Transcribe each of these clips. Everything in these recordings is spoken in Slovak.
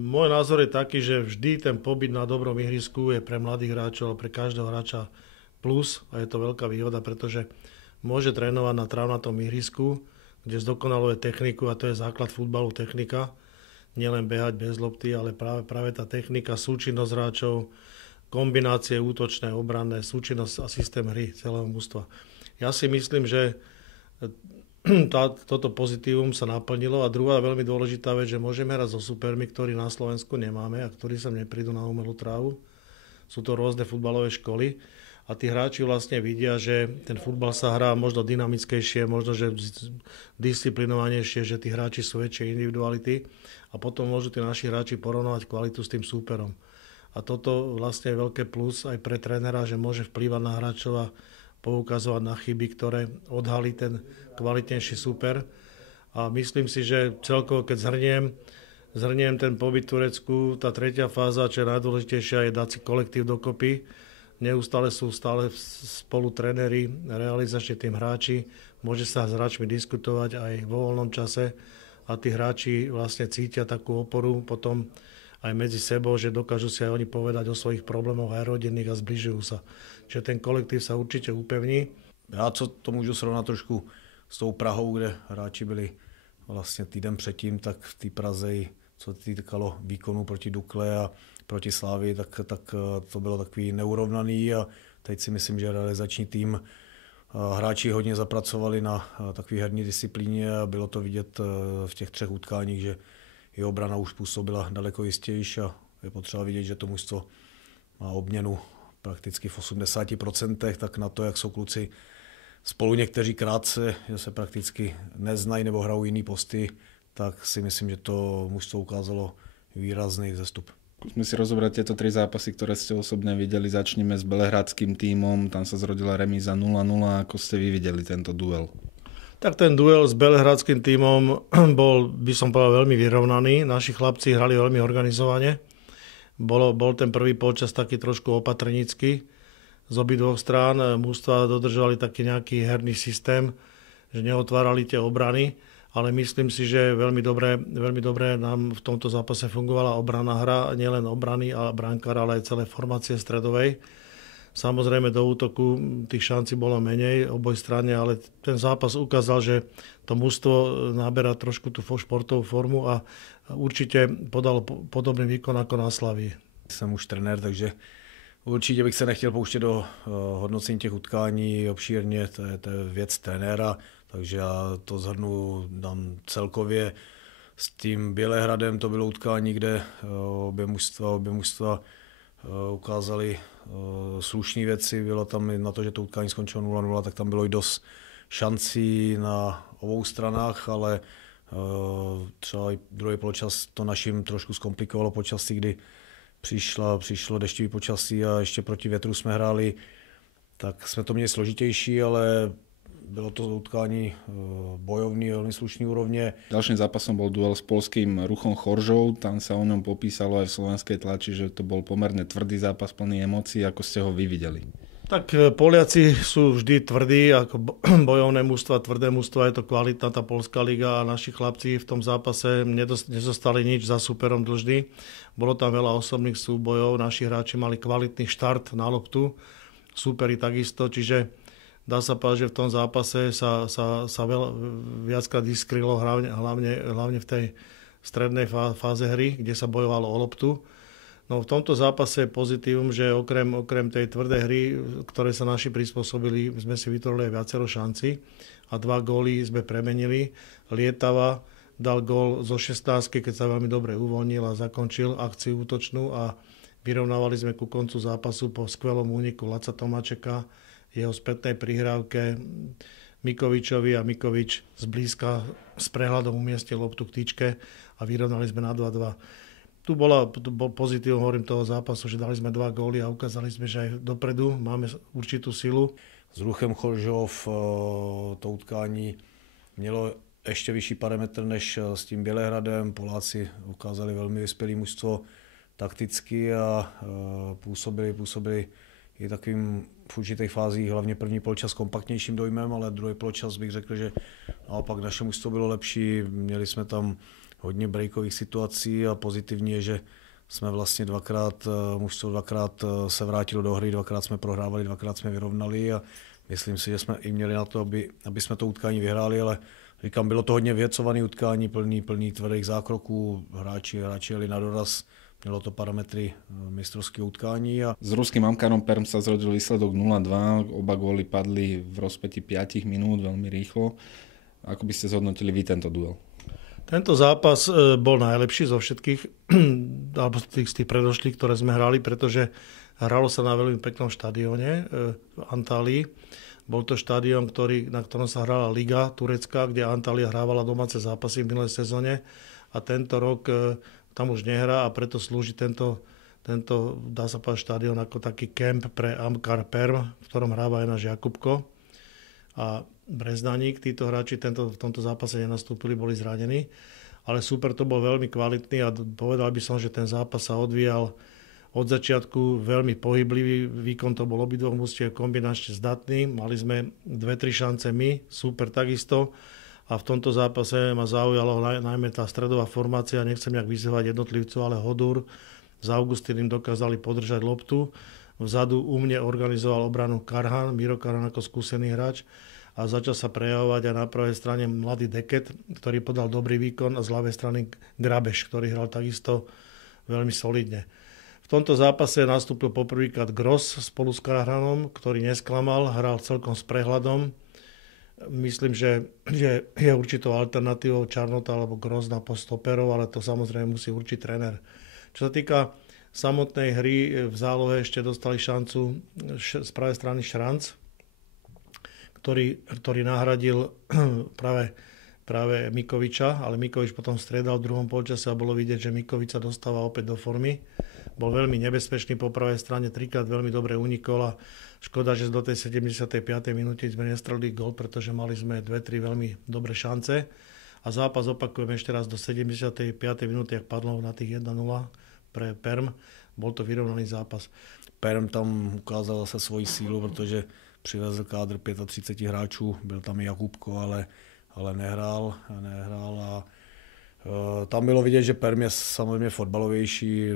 Môj názor je taký, že vždy ten pobyt na dobrom ihrisku je pre mladých hráčov, pre každého hráča plus a je to veľká výhoda, pretože môže trénovať na trávnatom ihrisku, kde zdokonaluje techniku a to je základ futbalu technika. Nielen behať bez lopty, ale práve tá technika, súčinnosť hráčov, kombinácie útočné, obranné, súčinnosť a systém hry celého mužstva. Ja si myslím, že toto pozitívum sa naplnilo a druhá veľmi dôležitá vec, že môžeme hrať so supermi, ktorí na Slovensku nemáme a ktorí sem neprídu na umelú trávu. Sú to rôzne futbalové školy a tí hráči vlastne vidia, že ten futbal sa hrá možno dynamickejšie, možno že disciplinovanejšie, že tí hráči sú väčšie individuality a potom môžu tí naši hráči porovnávať kvalitu s tým súperom. A toto vlastne je veľké plus aj pre trénera, že môže vplývať na hráčov a poukazovať na chyby, ktoré odhalí ten kvalitnejší super. A myslím si, že celkovo, keď zhrniem ten pobyt v Turecku, tá tretia fáza, čo je najdôležitejšia, je dať si kolektív dokopy. Neustále sú spolu tréneri, realizačne tým hráči. Môže sa s hráčmi diskutovať aj vo voľnom čase a tí hráči vlastne cítia takú oporu potom aj medzi sebou, že dokážu si aj oni povedať o svojich problémoch aj rodinných a zbližujú sa. Čiže ten kolektív sa určite upevní. Já co to můžu srovnat trošku s tou Prahou, kde hráči byli vlastně týden předtím, tak v té Praze, co týkalo výkonu proti Dukle a proti Slávii, tak to bylo takový neurovnaný a teď si myslím, že realizační tým hráči hodně zapracovali na takové herní disciplíně a bylo to vidět v těch 3 utkáních, že i obrana už působila daleko jistější a je potřeba vidět, že to mužstvo má obměnu prakticky v 80%, tak na to, jak jsou kluci spolu někteří krátce, že se prakticky neznají nebo hrajou jiný posty, tak si myslím, že to mužstvo ukázalo výrazný vzestup. Skúsme si rozobrať tieto 3 zápasy, ktoré ste osobne videli. Začneme s belehradským tímom, tam sa zrodila remíza 0-0. Ako ste vy videli tento duel? Tak ten duel s belehradským tímom bol, by som povedal, veľmi vyrovnaný. Naši chlapci hrali veľmi organizovane. Bol ten prvý polčas taký trošku opatrnícky. Z obidvoch strán mužstva dodržovali taký nejaký herný systém, že neotvárali tie obrany, ale myslím si, že veľmi dobre nám v tomto zápase fungovala obranná hra, nielen obrany a brankára, ale aj celé formácie stredovej. Samozrejme do útoku tých šancí bolo menej oboj strane, ale ten zápas ukázal, že to mužstvo naberá trošku tú športovú formu a určite podalo podobný výkon ako na Slavii. Jsem už trenér, takže určitě bych se nechtěl pouštět do hodnocení těch utkání obšírně, to je věc trenéra, takže já to shrnu dám celkově. S tím Bělehradem to bylo utkání, kde obě mužstva ukázali slušné věci. Bylo tam na to, že to utkání skončilo 0-0, tak tam bylo i dost šancí na obou stranách, ale třeba i druhý poločas to našim trošku zkomplikovalo počasí, kdy přišlo deštivý počasí a ještě proti větru jsme hráli, tak jsme to měli složitější, ale bylo to utkání bojovný, veľmi slušný úrovne. Ďalším zápasom bol duel s poľským Ruchom Choržov. Tam sa o ňom popísalo aj v slovenskej tlači, že to bol pomerne tvrdý zápas plný emócií. Ako ste ho vy videli? Tak Poliaci sú vždy tvrdí, ako bojovné mužstva, tvrdé mužstva, je to kvalitná tá poľská liga a naši chlapci v tom zápase nezostali nič za superom dlžní. Bolo tam veľa osobných súbojov, naši hráči mali kvalitný štart na loptu, súperi takisto, čiže dá sa povedať, že v tom zápase sa viackrát iskrylo, hlavne v tej strednej fáze hry, kde sa bojovalo o loptu. No v tomto zápase je pozitívum, že okrem tej tvrdej hry, ktoré sa naši prispôsobili, sme si vytvorili aj viacero šanci a 2 góly sme premenili. Lietava dal gól zo 16, keď sa veľmi dobre uvoľnil a zakončil akciu útočnú a vyrovnávali sme ku koncu zápasu po skvelom úniku Laca Tomáčeka, jeho spätnej prihrávke Mikovičovi a Mikovič zblízka s prehľadom umiestnil loptu k tyčke a vyrovnali sme na 2-2. Tu bol pozitív, hovorím, toho zápasu, že dali sme 2 góly a ukázali sme, že aj dopredu máme určitú silu. S Ruchem Choržov to utkání mělo ještě vyšší parametr než s tím Bělehradem. Poláci ukázali velmi vyspělé mužstvo takticky a působili i takovým v určitých fázích, hlavně první poločas kompaktnějším dojmem, ale druhý poločas bych řekl, že naopak naše mužstvo bylo lepší. Měli jsme tam hodně breakových situací a pozitivní je, že jsme vlastně mužstvo dvakrát se vrátilo do hry, dvakrát jsme prohrávali, dvakrát jsme vyrovnali a myslím si, že jsme i měli na to, aby jsme to utkání vyhráli, ale říkám, bylo to hodně vyjecované utkání, plný tvrdých zákroků, hráči jeli na doraz, mělo to parametry mistrovského utkání. S ruským Amkarom Perm sa zrodil výsledok 0-2, oba góly padli v rozpäti 5 minút, veľmi rýchlo. Ako by ste zhodnotili vy tento duel? Tento zápas bol najlepší zo všetkých, alebo z tých predošlých, ktoré sme hrali, pretože hralo sa na veľmi peknom štadióne v Antálii. Bol to štadión, na ktorom sa hrala Liga turecká, kde Antalya hrávala domáce zápasy v minulej sezóne a tento rok tam už nehrá a preto slúži tento dá sa povedať, štadión ako taký kemp pre Amkar Perm, v ktorom hráva aj náš Jakubko a Brezdaník. Títo hráči v tomto zápase nenastúpili, boli zranení, ale super, to bol veľmi kvalitný a povedal by som, že ten zápas sa odvíjal od začiatku veľmi pohyblivý, výkon to bol obidvoch mužstiev kombinačne zdatný, mali sme 2-3 šance my, super takisto a v tomto zápase ma zaujalo najmä tá stredová formácia, nechcem nejak vyzývať jednotlivcov, ale Hodur s Augustínim dokázali podržať loptu, vzadu u mne organizoval obranu Karhan, Miro Karhan ako skúsený hráč a začal sa prejavovať aj na pravej strane mladý Deket, ktorý podal dobrý výkon a z ľavej strany Grabeš, ktorý hral takisto veľmi solidne. V tomto zápase nastúpil poprvýkrát Gross spolu s Karhanom, ktorý nesklamal, hral celkom s prehľadom. Myslím, že je určitou alternatívou Čarnota alebo Gross na post stoperov, ale to samozrejme musí určiť tréner. Čo sa týka samotnej hry, v zálohe ešte dostali šancu z pravej strany Šranc, ktorý nahradil práve Mikoviča, ale Mikovič potom striedal v druhom polčase a bolo vidieť, že Mikovič sa dostáva opäť do formy. Bol veľmi nebezpečný po pravej strane, trikrát veľmi dobre unikol a škoda, že do tej 75. minúty sme nestrelili gól, pretože mali sme 2-3 veľmi dobré šance. A zápas opakujem ešte raz do 75. minúty, ak padlo na tých 1-0 pre Perm. Bol to vyrovnaný zápas. Perm tam ukázal zase svoji sílu, protože přivezl kádr 35 hráčů, byl tam i Jakubko, ale nehrál a tam bylo vidět, že Perm je samozřejmě fotbalovější,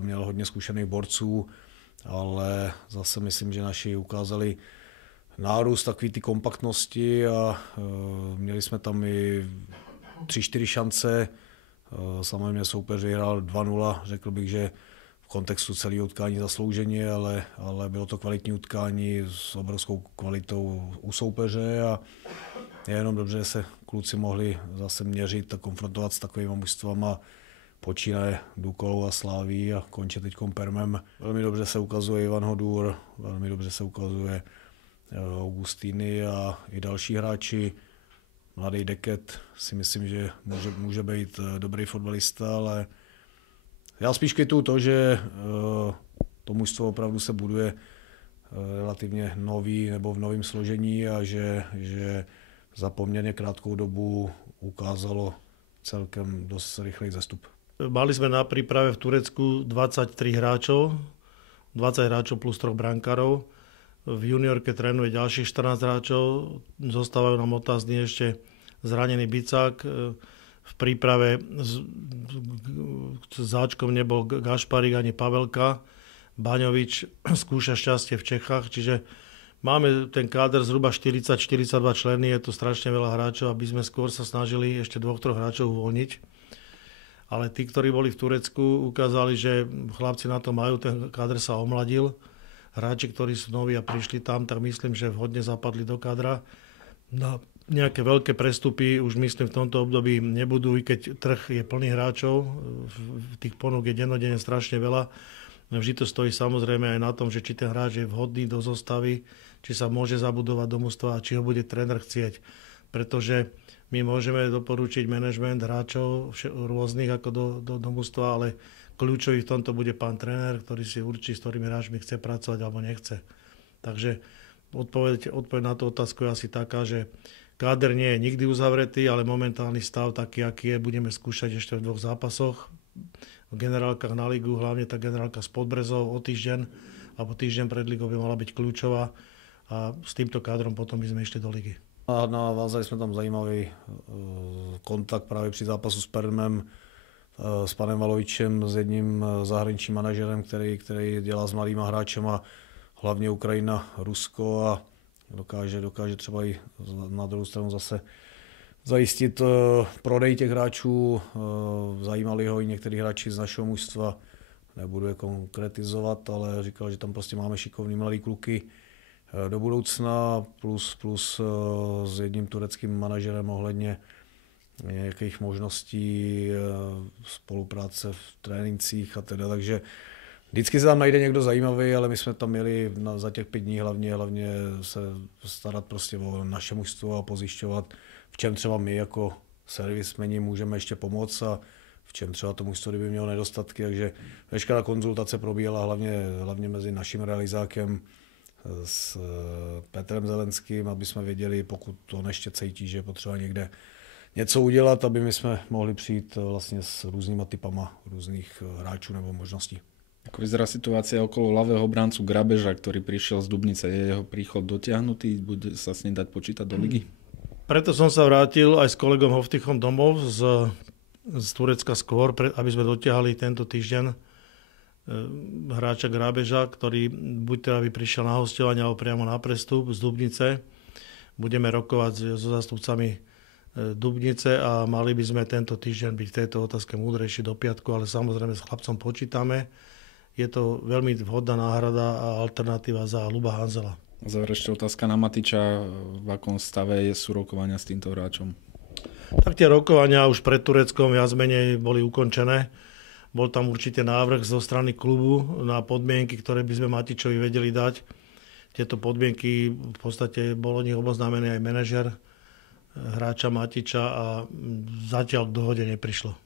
měl hodně zkušených borců, ale zase myslím, že naši ukázali nárůst takový ty kompaktnosti a měli jsme tam i 3-4 šance. Samozřejmě soupeř hrál 2-0, řekl bych, že v kontextu celého utkání zaslouženě, ale bylo to kvalitní utkání s obrovskou kvalitou u soupeře a je jenom dobře, že se kluci mohli zase měřit a konfrontovat s takovýma mužstvama, počínaje Dukolou a Sláví a končí teďkom Permem. Velmi dobře se ukazuje Ivan Hodur, velmi dobře se ukazuje Augustíny a i další hráči. Mladý Deket si myslím, že může být dobrý fotbalista, ale já spíš kvituju to, že to mužstvo opravdu se buduje relativně nový nebo v novém složení a že za poměrně krátkou dobu ukázalo celkem dosť rýchlej zestup. Mali sme na príprave v Turecku 23 hráčov, 20 hráčov plus 3 brankárov. V juniorke trénuje ďalších 14 hráčov, zostávajú nám otázny ešte zranený Bicák. V príprave s záčkom nebol Gašparík ani Pavelka. Baňovič skúša šťastie v Čechách, čiže máme ten káder zhruba 40-42 členy, je to strašne veľa hráčov, aby sme skôr sa snažili ešte 2-3 hráčov uvoľniť. Ale tí, ktorí boli v Turecku, ukázali, že chlapci na to majú, ten káder sa omladil. Hráči, ktorí sú noví a prišli tam, tak myslím, že vhodne zapadli do kádra. Na nejaké veľké prestupy už myslím v tomto období nebudú, i keď trh je plný hráčov, tých ponúk je dennodenne strašne veľa. Vždy to stojí samozrejme aj na tom, že či ten hráč je vhodný do zostavy, či sa môže zabudovať do mužstva a či ho bude tréner chcieť. Pretože my môžeme doporučiť manažment hráčov rôznych ako do mužstva, ale kľúčový v tomto bude pán tréner, ktorý si určí, s ktorými hráčmi chce pracovať alebo nechce. Takže odpoveď na tú otázku je asi taká, že káder nie je nikdy uzavretý, ale momentálny stav taký, aký je, budeme skúšať ešte v 2 zápasoch. V generálkach na ligu, hlavne tá generálka s Podbrezou o týždeň, alebo týždeň pred ligou by mala byť kľúčová a s týmto kádrom potom by sme išli do ligy. A navázali jsme tam zajímavý kontakt právě při zápasu s Permem, s panem Valovičem, s jedním zahraničním manažerem, který dělá s mladýma hráčema, hlavně Ukrajina, Rusko a dokáže třeba i na druhou stranu zase zajistit prodej těch hráčů. Zajímali ho i některý hráči z našeho mužstva, nebudu je konkretizovat, ale říkal, že tam prostě máme šikovný mladý kluky do budoucna, plus s jedním tureckým manažerem ohledně nějakých možností spolupráce v trénincích a teda, takže vždycky se tam najde někdo zajímavý, ale my jsme tam měli za těch 5 dní hlavně se starat prostě o naše mužstvo a pozjišťovat, v čem třeba my jako servismeni můžeme ještě pomoct a v čem třeba to mužstvo kdyby mělo nedostatky, takže veškerá konzultace probíhala hlavně mezi naším realizákem s Petrem Zelenským, aby jsme věděli, pokud to ještě cítí, že je potřeba někde něco udělat, aby my jsme mohli přijít vlastně s různýma typama různých hráčů nebo možností. Ako vyzerá situácia okolo ľavého obráncu Grabeža, ktorý prišiel z Dubnice? Je jeho príchod dotiahnutý? Bude sa s ním dať počítať do ligy? Preto som sa vrátil aj s kolegom Hoftichom domov z Turecka skôr, aby sme dotiahli tento týždeň hráča Grabeža, ktorý buď teda by prišiel na hostovanie alebo priamo na prestup z Dubnice. Budeme rokovať so zástupcami Dubnice a mali by sme tento týždeň byť v tejto otázke múdrejší do piatku, ale samozrejme s chlapcom počítame. Je to veľmi vhodná náhrada a alternatíva za Luba Hanzela. Záverečná otázka na Matiča. V akom stave sú rokovania s týmto hráčom? Tak tie rokovania už pred Tureckom viac menej boli ukončené. Bol tam určite návrh zo strany klubu na podmienky, ktoré by sme Matičovi vedeli dať. Tieto podmienky v podstate bol o nich oboznámený aj manažer hráča Matiča a zatiaľ k dohode neprišlo.